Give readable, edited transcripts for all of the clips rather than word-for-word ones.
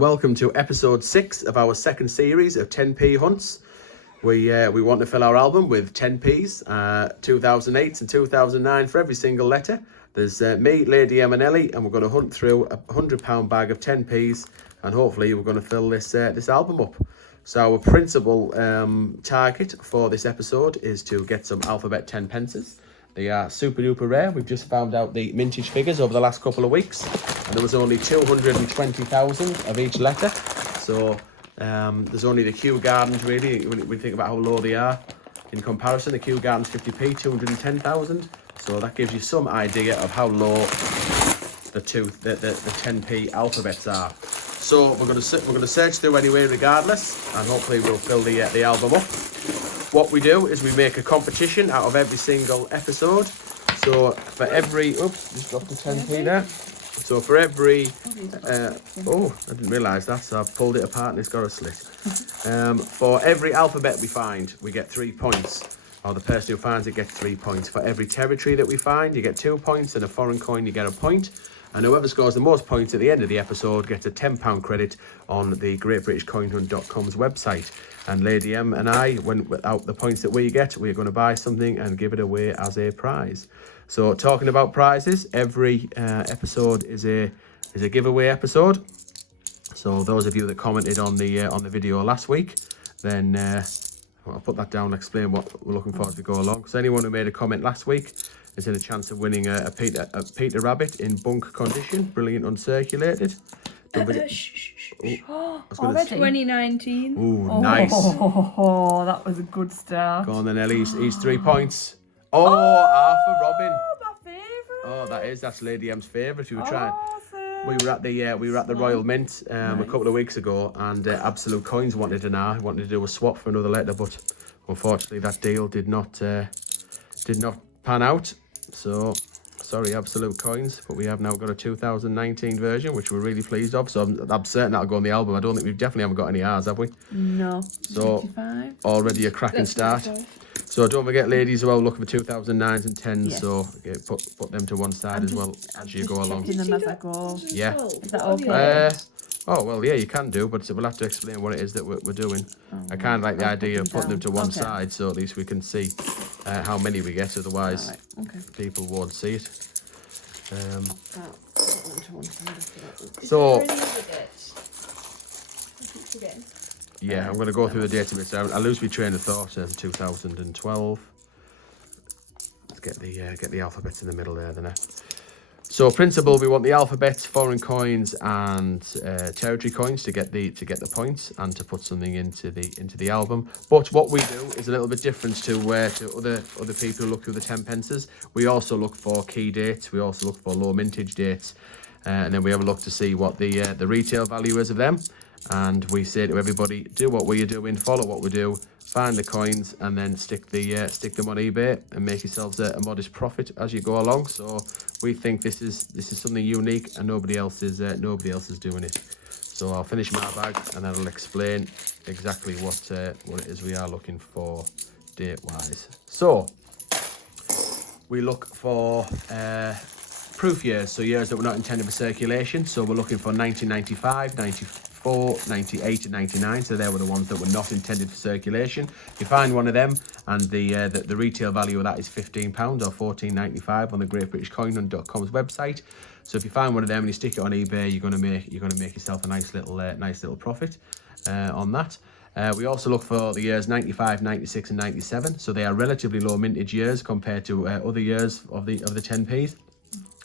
welcome to episode 6 of our second series of 10p hunts. We want to fill our album with 10p's, 2008s and 2009 for every single letter. There's me, Lady M and Ellie, and we're going to hunt through a £100 bag of 10p's, and hopefully we're going to fill this album up. So our principal target for this episode is to get some alphabet 10 pences. They are super duper rare. We've just found out the mintage figures over the last couple of weeks, and there was only 220,000 of each letter. So there's only the Kew Gardens really, when we think about how low they are in comparison. The Kew Gardens 50p, 210,000. So that gives you some idea of how low the 10p alphabets are. So we're going to search through anyway, regardless, and hopefully we'll fill the album up. What we do is we make a competition out of every single episode. So for every, oops, just dropped the 10p there. So for every, oh, I didn't realise that, so I've pulled it apart and it's got a slit. For every alphabet we find, we get 3 points. Or the person who finds it gets 3 points. For every territory that we find, you get 2 points, and a foreign coin, you get a point. And whoever scores the most points at the end of the episode gets a £10 credit on the GreatBritishCoinHunt.com's website. And Lady M and I, without the points that we get, we're going to buy something and give it away as a prize. So talking about prizes, every episode is a giveaway episode. So those of you that commented on the video last week, then I'll put that down and explain what we're looking for as we go along. So anyone who made a comment last week is in a chance of winning a Peter Rabbit in bunk condition, brilliant uncirculated. Oh, 2019. Ooh, nice. Oh, that was a good start. Go on then, Ellie. He's 3 points. Oh, Arthur Robin. My favourite. Oh, that's Lady M's favourite. We were trying. Awesome. We were at the Royal Mint a couple of weeks ago, and Absolute Coins wanted to do a swap for another letter, but unfortunately that deal did not pan out. So sorry, Absolute Coins, but we have now got a 2019 version, which we're really pleased of. So I'm certain that'll go on the album. I don't think we definitely haven't got any R's, have we? No. So 25. Already a cracking start. So don't forget, ladies, as well, looking for 2009s and 10s. Yes. So put them to one side as well as you go along. Them as I go. Yeah. Is that okay? Oh, well, yeah, you can do, but we'll have to explain what it is that we're doing. I kind of like the idea of putting them to one side, so at least we can see how many we get. Otherwise, people won't see it. So, yeah, I'm going to go through the dates a bit. So I lose my train of thought. 2012. Let's get the alphabets in the middle there, then. So principle, we want the alphabets, foreign coins, and territory coins to get the points and to put something into the album. But what we do is a little bit different to other people who look through the 10 pences. We also look for key dates. We also look for low mintage dates, and then we have a look to see what the retail value is of them. And we say to everybody, do what we're doing, follow what we do, find the coins, and then stick them on eBay and make yourselves a modest profit as you go along. So we think this is something unique, and nobody else is doing it. So I'll finish my bag and then I'll explain exactly what it is we are looking for date wise. So we look for proof years, so years that were not intended for circulation. So we're looking for 1995, 94, 98 and 99, so they were the ones that were not intended for circulation. If you find one of them and the retail value of that is £15 or $14.95 on the GreatBritishCoinHunt.com's website. So if you find one of them and you stick it on eBay, you're going to make yourself a nice little profit on that. We also look for the years 95, 96 and 97, so they are relatively low mintage years compared to other years of the 10p's.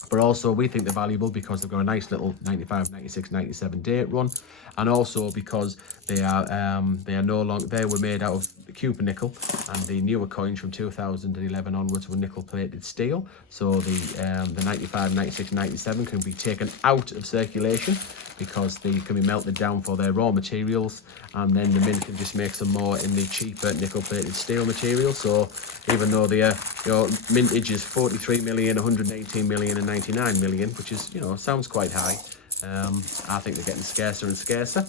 But also we think they're valuable because they've got a nice little 95, 96, 97 date run, and also because they were made out of Cuban nickel, and the newer coins from 2011 onwards were nickel plated steel. So the 95, 96, 97 can be taken out of circulation because they can be melted down for their raw materials, and then the mint can just make some more in the cheaper nickel plated steel material. So even though the mintage is 43 million, 118 million and 99 million, which is, sounds quite high, I think they're getting scarcer and scarcer.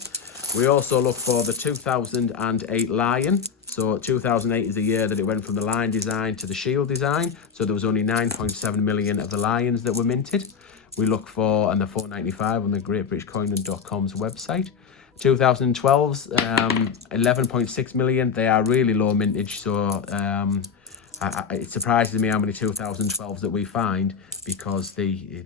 We also look for the 2008 lion. So 2008 is the year that it went from the lion design to the shield design. So there was only 9.7 million of the lions that were minted. we look for, and the 495 on the greatbritishcoinhunt.com's website. 2012s, 11.6 million. They are really low mintage, so it surprises me how many 2012s that we find, because they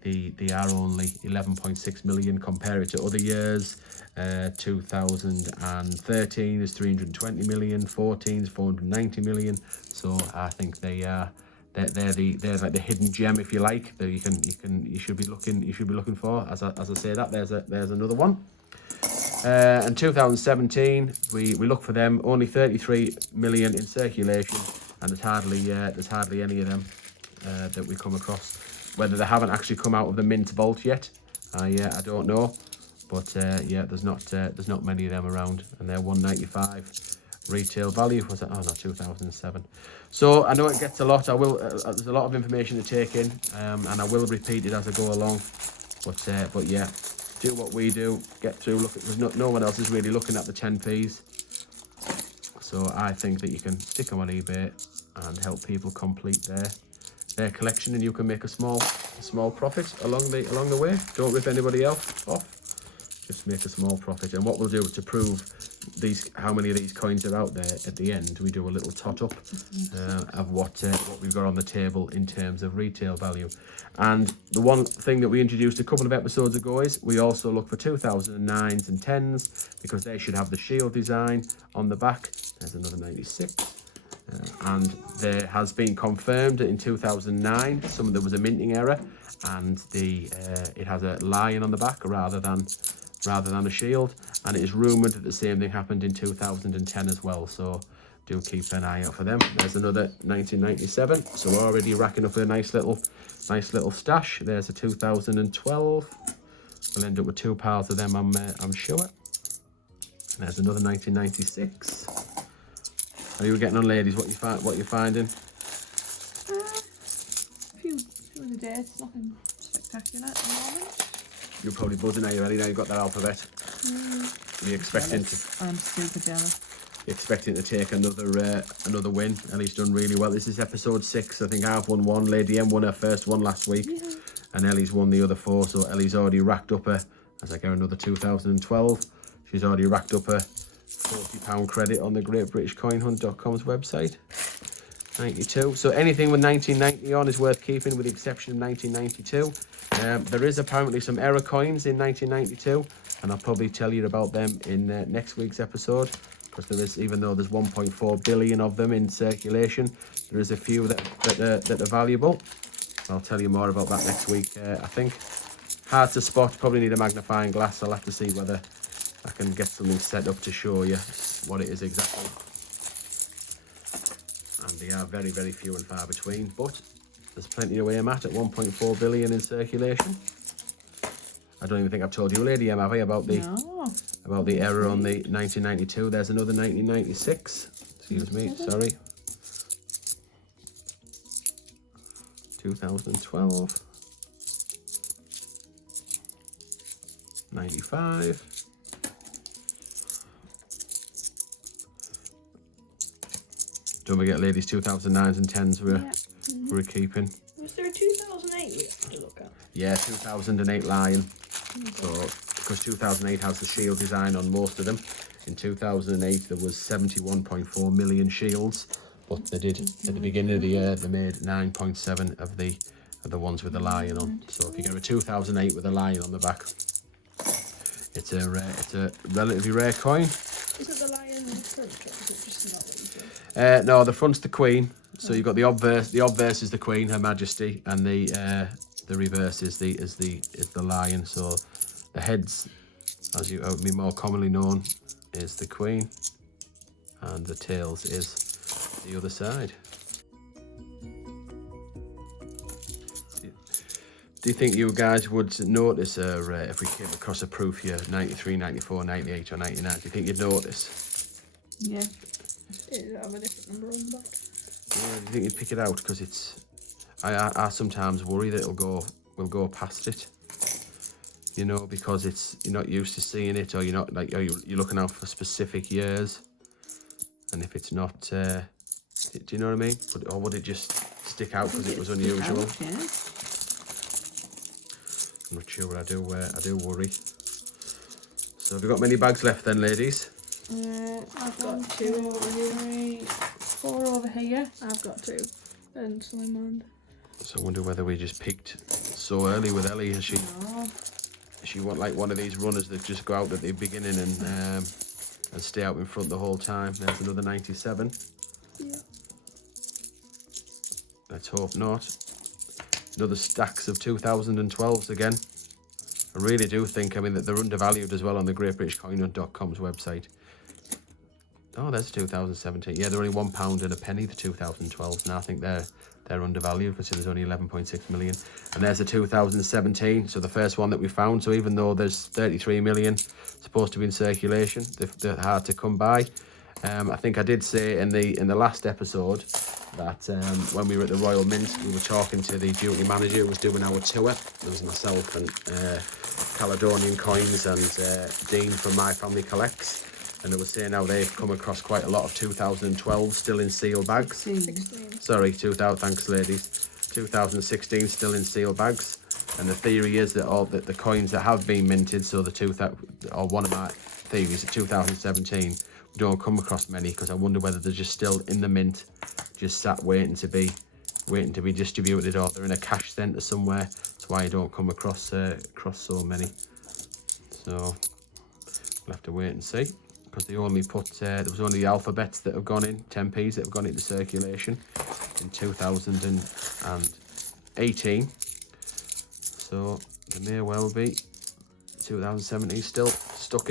are only 11.6 million compared to other years. 2013 is 320 million, 14 is 490 million. So I think they're like the hidden gem, if you like, that you should be looking for. As I say that, there's another one. And 2017, we look for them. Only 33 million in circulation, and there's hardly any of them that we come across. Whether they haven't actually come out of the mint vault yet, I don't know. But yeah, there's not many of them around, and they're 195 retail value. Was it? Oh no, 2007. So I know it gets a lot. There's a lot of information to take in, and I will repeat it as I go along. But yeah, do what we do. Get through. Look, there's no one else is really looking at the 10p's. So I think that you can stick them on eBay and help people complete their collection, and you can make a small profit along the way. Don't rip anybody else off. Just make a small profit. And what we'll do to prove how many of these coins are out there at the end, we do a little tot up of what we've got on the table in terms of retail value. And the one thing that we introduced a couple of episodes ago is we also look for 2009s and 10s, because they should have the shield design on the back. There's another 96. And there has been confirmed that in 2009 there was a minting error, and it has a lion on the back rather than a shield, and it is rumoured that the same thing happened in 2010 as well, so do keep an eye out for them. There's another 1997, so we're already racking up a nice little stash. There's a 2012. We'll end up with 2 piles of them, I'm sure. And there's another 1996. How are you getting on, ladies? What you finding? A few of the dates, nothing spectacular at the moment. You're probably buzzing, are you, Ellie? Now you've got that alphabet. You're expecting I'm super jealous. You're expecting to take another win. Ellie's done really well. This is episode 6. I think I've won 1. Lady M won her first one last week, and Ellie's won the other 4. So Ellie's already racked up as I get another 2012. She's already racked up a £40 credit on the greatbritishcoinhunt.com's website. 92. So anything with 1990 on is worth keeping, with the exception of 1992. There is apparently some error coins in 1992, and I'll probably tell you about them in next week's episode, because there is, even though there's 1.4 billion of them in circulation, there is a few that are valuable. I'll tell you more about that next week. I think hard to spot. Probably need a magnifying glass. I'll have to see whether I can get something set up to show you what it is exactly. And they are very, very few and far between, but there's plenty to aim at 1.4 billion in circulation. I don't even think I've told you, Lady M, have I, about the error on the 1992. There's another 1996. Excuse me, sorry. 2012. 95. Don't forget, ladies, 2009s and 10s we're keeping. Was there a 2008 we have to look at? Yeah, 2008 lion. So, because 2008 has the shield design on most of them, in 2008 there was 71.4 million shields, but they did at the beginning of the year they made 9.7 of the ones with the lion on. So if you get a 2008 with a lion on the back, it's a relatively rare coin. Is it the lion in the front, or is it just not what you said? No, the front's the queen. So you've got the obverse. The obverse is the Queen, Her Majesty, and the reverse is the lion. So the heads, as you would be more commonly known, is the Queen, and the tails is the other side. Do you think you guys would notice if we came across a proof here, 93, 94, 98, or 99? Do you think you'd notice? Yeah. It have a different number on the back. Yeah, do you think you'd pick it out? Because it's, I sometimes worry that we'll go past it. You know, because you're not used to seeing it, or you're looking out for specific years. And if it's not, do you know what I mean? Or would it just stick out because it was unusual? I'm not sure. I do worry. So have you got many bags left then, ladies? I've got 2 over here. 3, 4 over here. I've got 2. And some in mind. So I wonder whether we just peaked so early with Ellie. Has she? No. She want like one of these runners that just go out at the beginning and stay out in front the whole time. There's another 97. Yeah. Let's hope not. Another stacks of 2012s again. I really do think, I mean, that they're undervalued as well on the GreatBritishCoinHunt.com's website. Oh, there's 2017. Yeah, they're only £1 and a penny, the 2012s. And I think they're undervalued because there's only 11.6 million. And there's the 2017, so the first one that we found. So even though there's 33 million supposed to be in circulation, they're hard to come by. I think I did say in the last episode that when we were at the Royal Mint, we were talking to the duty manager who was doing our tour. There was myself and Caledonian Coins and Dean from My Family Collects. And they were saying how they've come across quite a lot of 2012 still in seal bags. 16. Sorry, 2000. Thanks, ladies. 2016 still in seal bags. And the theory is that all the coins that have been minted, so the 2000, or one of my theories, 2017, we don't come across many because I wonder whether they're just still in the mint, just sat waiting to be distributed, or they're in a cash centre somewhere. That's why you don't come across so many. So we'll have to wait and see. Because they only put, there was only the alphabets that have gone in, 10p's that have gone into circulation in 2018. So there may well be 2017 still stuck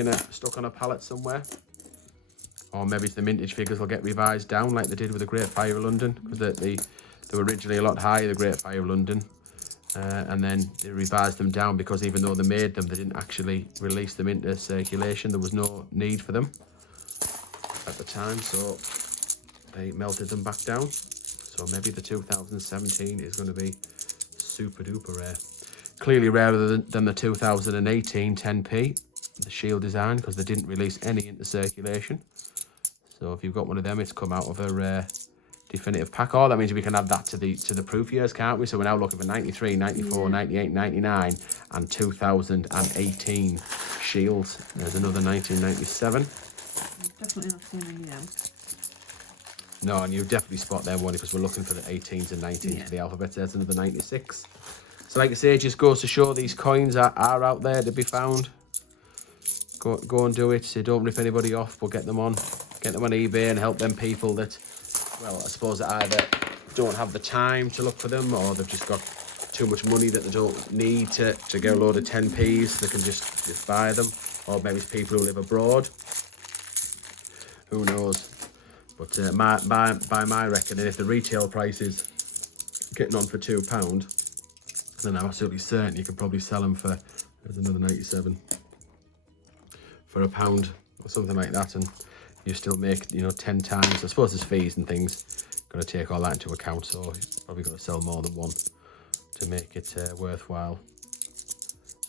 on a pallet somewhere. Or maybe the mintage figures will get revised down like they did with the Great Fire of London. Because they were originally a lot higher, the Great Fire of London. And then they revised them down because even though they made them, they didn't actually release them into circulation. There was no need for them at the time, so they melted them back down. So maybe the 2017 is going to be super duper rare. Clearly rarer than the 2018 10p, the shield design, because they didn't release any into circulation. So if you've got one of them, it's come out of a definitive pack. Oh, that means we can add that to the proof years, can't we? So we're now looking for 93, 94, 98, 99 and 2018 shields. There's another 1997. Definitely not seen any of them. No, and you definitely spot them one because we're looking for the 18s and 19s for the alphabet. There's another 96. So like I say, it just goes to show these coins are out there to be found. Go and do it. So don't rip anybody off, but get them on eBay and help them people that, well, I suppose that either don't have the time to look for them, or they've just got too much money that they don't need to get a load of 10p's. They can just buy them, or maybe it's people who live abroad. Who knows? But by my reckoning, if the retail price is getting on for £2, then I'm absolutely certain you could probably sell them for, there's another 97, for £1 or something like that, and you still make 10 times. I suppose there's fees and things. Got to take all that into account, so you've probably got to sell more than one to make it worthwhile.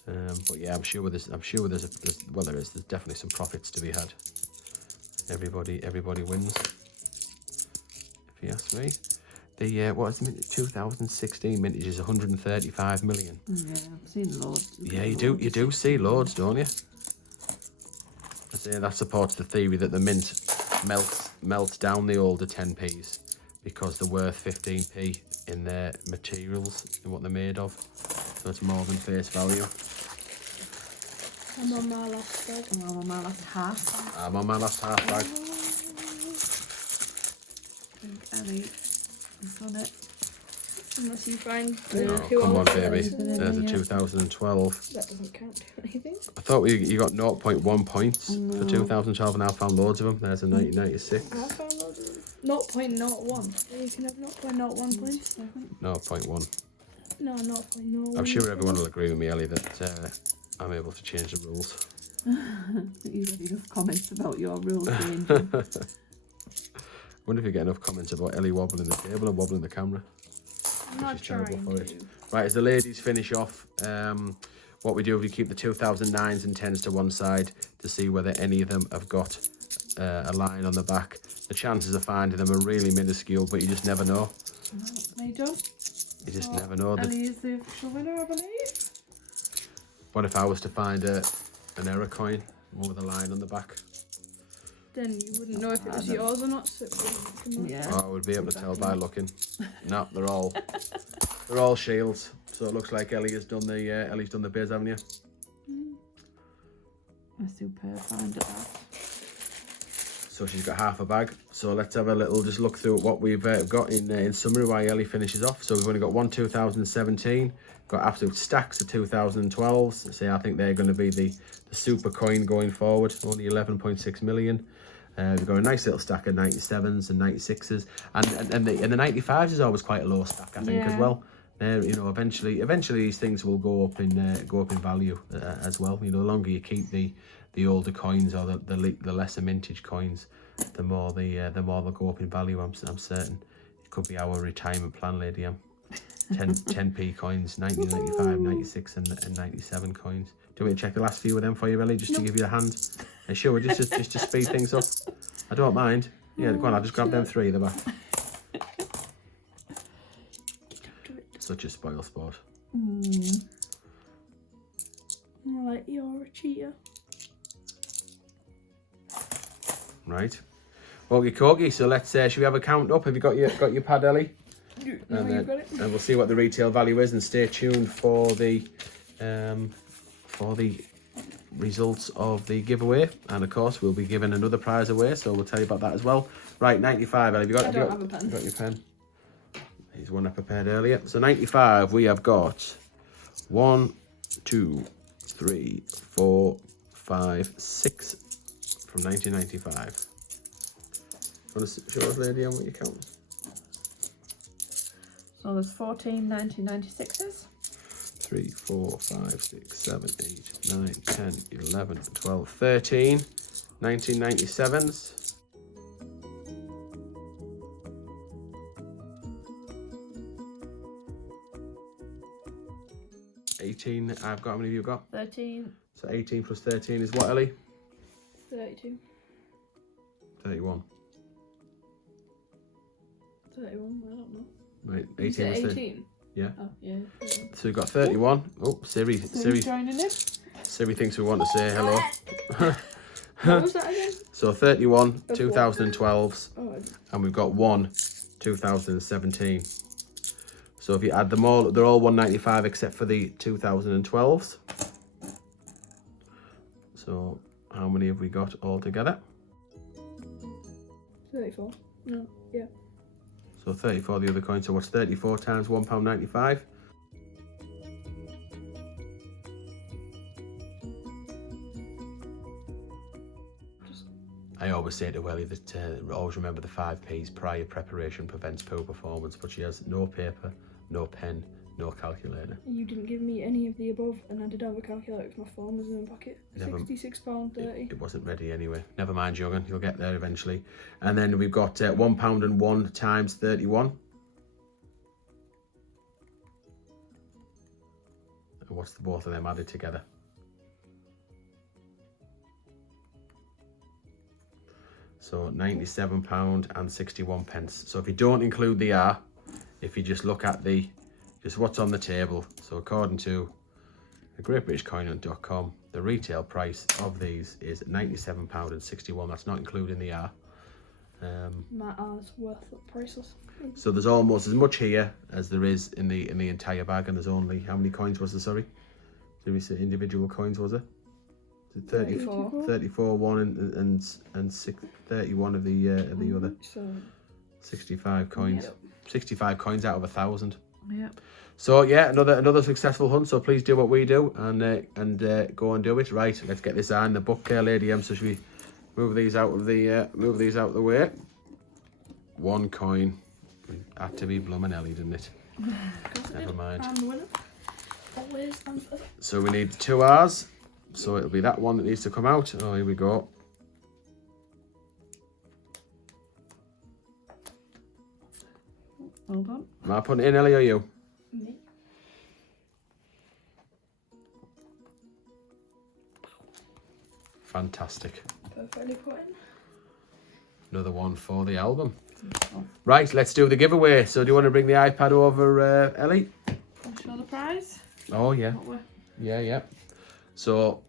But yeah, I'm sure there's definitely some profits to be had. Everybody wins, if you ask me. The what is the 2016 mintage is 135 million. Yeah, I've seen loads. Yeah, you do see loads, don't you? I say that supports the theory that the mint melts down the older 10p's because they're worth 15p in their materials and what they're made of. So it's more than face value. I'm on my last bag. I'm on my last half. I'm on my last half bag. Ellie has done it. Unless you find Oh, come on, baby. There's a 2012. That doesn't count for anything. I thought you got 0.1 points for 2012, and I found loads of them. There's a 1996. I found loads of them. 0.01. You can have 0.01 points. 0.1. No, 0.01. I'm sure everyone will agree with me, Ellie, that I'm able to change the rules. You've had enough comments about your rules changing. I wonder if you get enough comments about Ellie wobbling the table and wobbling the camera. I'm not trying to. Right, as the ladies finish off, what we do is we keep the 2009s and 10s to one side to see whether any of them have got a line on the back. The chances of finding them are really minuscule, but you just never know. No, they don't. You just never know. Ellie is the official winner, I believe. What if I was to find an error coin, one with a line on the back? Then you wouldn't know if it was yours or not. So it wouldn't come up. Yeah. Oh, I would be able to tell by looking. No, they're all shields. So it looks like Ellie has done the Ellie's done the biz, haven't you? A superb find at that. So she's got half a bag. So let's have a little just look through what we've got in summary while Ellie finishes off. So we've only got one 2017, got absolute stacks of 2012s. So I think they're going to be the super coin going forward. Only 11.6 million. We've got a nice little stack of 97s and 96s, and the 95s is always quite a low stack, I think, as well. You know, eventually these things will go up in value as well. You know, the longer you keep the older coins or the lesser mintage coins, the more they'll go up in value. I'm certain. It could be our retirement plan, Lady M. 10p coins, 1995, 96, and 97 coins. Do you want me to check the last few of them for you, Ellie, just to give you a hand? And sure, just to speed things up. I don't mind. Yeah, go on. I'll just grab them three at the back. Such a spoil sport. Like you're a cheater. Right. Okie dokie. So let's should we have a count up? Have you got your pad, Ellie? You've And got it. we'll see what the retail value is, and stay tuned for the results of the giveaway. And of course, we'll be giving another prize away, so we'll tell you about that as well. Right, 95. Ellie, I don't have a pen. You got your pen? Here's one I prepared earlier. So 95, we have got 1, 2, 3, 4, 5, 6 from 1995. Want to show us, Lady, on what you count? So there's 14 1996s. 3, 4, 5, 6, 7, 8, 9, 10, 11, 12, 13 1997s. 18, I've got, how many have you got? 13. So 18 plus 13 is what, Ellie? 32. 31. 31, I don't know. Right, You 18 said was 18? Yeah. Oh, yeah. So we've got 31. Oh, Siri joining in. Siri thinks we want to say hello. What was that again? So 31 Of what? 2012s, Oh, and we've got 1 2017. So if you add them all, they're all 195 except for the 2012s. So how many have we got all together? 34. No, yeah. So 34 the other coin. So what's 34 times £1.95? I always say to Ellie that always remember the 5Ps. Prior preparation prevents poor performance, but she has no paper, no pen, no calculator. You didn't give me any of the above, and I did have a calculator because my phone was in my pocket. £66.30. It wasn't ready anyway. Never mind, young'un, you'll get there eventually. And then we've got £1.01 times 31. And what's the both of them added together? So £97.61. So if you don't include the R, if you just look at just what's on the table. So according to GreatBritishCoinHunt.com, the retail price of these is £97.61. That's not including the R. My R's priceless. So there's almost as much here as there is in the entire bag, and there's only, how many coins was there? Sorry, did we say individual coins? Was there? 34. 34 one and 31 of the other. So 65 coins. Yep. 65 coins out of 1,000. Yep. So yeah, another successful hunt. So please do what we do and go and do it. Right, let's get this on the book, Lady M. So should we move these out of the way? One coin. Had to be blooming Ellie, didn't it? Never mind. I'm the winner. Always and forever. So we need 2 R's. So it'll be that one that needs to come out. Oh, here we go. Hold on. Am I putting it in, Ellie, or you? Me. Fantastic. Perfectly put in. Another one for the album. Right, let's do the giveaway. So do you want to bring the iPad over, Ellie? I'll show the prize. Oh, yeah. What we're- Yeah. So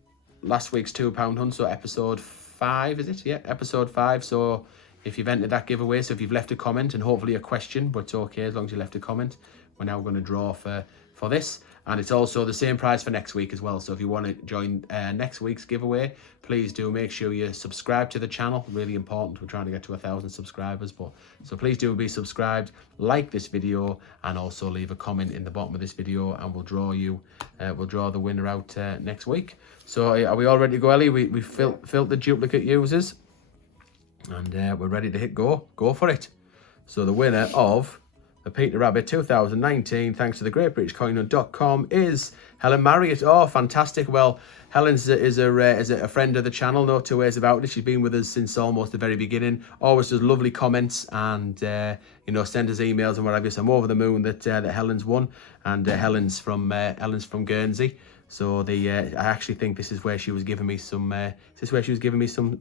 last week's £2 hunt, so episode 5, is it? Yeah, episode 5. So if you've entered that giveaway, so if you've left a comment and hopefully a question, but it's okay as long as you left a comment, we're now going to draw for this. And it's also the same price for next week as well. So if you want to join next week's giveaway, please do make sure you subscribe to the channel. Really important. We're trying to get to 1,000 subscribers, so please do be subscribed, like this video, and also leave a comment in the bottom of this video, and we'll draw the winner out next week. So are we all ready to go, Ellie? We filled the duplicate users, and we're ready to hit go for it. So the winner of the Peter Rabbit 2019, thanks to the GreatBritishCoinHunt.com, is Helen Marriott. Oh, fantastic. Well, Helen is a friend of the channel, no two ways about it. She's been with us since almost the very beginning. Always does lovely comments and, send us emails and whatever. So I'm over the moon that Helen's won. And Helen's from Guernsey. So I actually think this is where she was giving me some.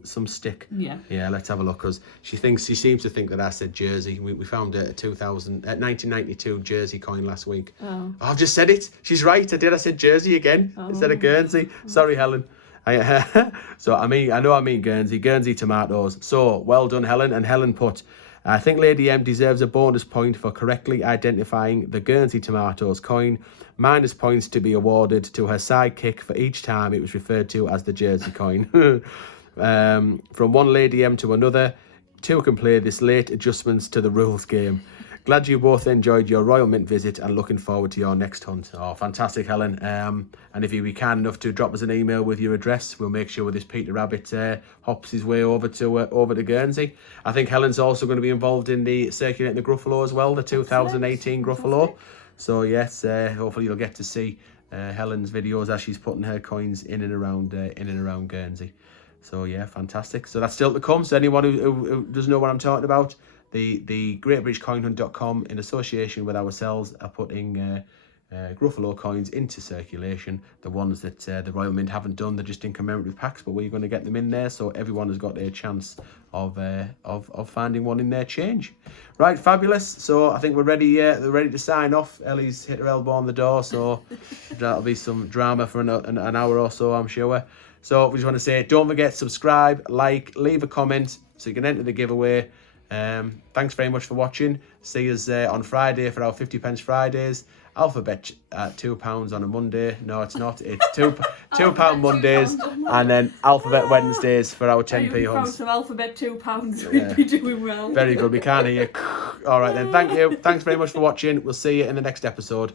Some stick. Yeah. Yeah. Let's have a look, because she seems to think that I said Jersey. We found a 1992 Jersey coin last week. Oh. I've just said it. She's right. I said Jersey again instead of Guernsey. Sorry, Helen. So I mean Guernsey tomatoes. So well done, Helen. And Helen put, I think Lady M deserves a bonus point for correctly identifying the Guernsey tomatoes coin. Minus points to be awarded to her sidekick for each time it was referred to as the Jersey coin. From one Lady M to another, two can play this late adjustments to the rules game. Glad you both enjoyed your Royal Mint visit and looking forward to your next hunt. Oh, fantastic, Helen. And if you be kind enough to drop us an email with your address, we'll make sure this Peter Rabbit hops his way over to Guernsey. I think Helen's also going to be involved in the circulating the Gruffalo as well, the 2018 Gruffalo. So yes, hopefully you'll get to see Helen's videos as she's putting her coins in and around Guernsey. So yeah, fantastic. So that's still to come. So anyone who doesn't know what I'm talking about, the GreatBritishCoinHunt.com, in association with ourselves, are putting Gruffalo coins into circulation. The ones that the Royal Mint haven't done, they're just in commemorative packs, but we're going to get them in there, so everyone has got a chance of finding one in their change. Right, fabulous. So I think we're ready. They're ready to sign off. Ellie's hit her elbow on the door, so that'll be some drama for an hour or so, I'm sure. So we just want to say, don't forget, subscribe, like, leave a comment so you can enter the giveaway. Thanks very much for watching. See us on Friday for our 50p Fridays. Alphabet at £2 on a Monday. No, it's not. It's £2 Mondays, and then Alphabet Wednesdays for our 10p hunts. Some Alphabet £2, we'd be doing well. Very good. We can't hear. All right then. Thank you. Thanks very much for watching. We'll see you in the next episode.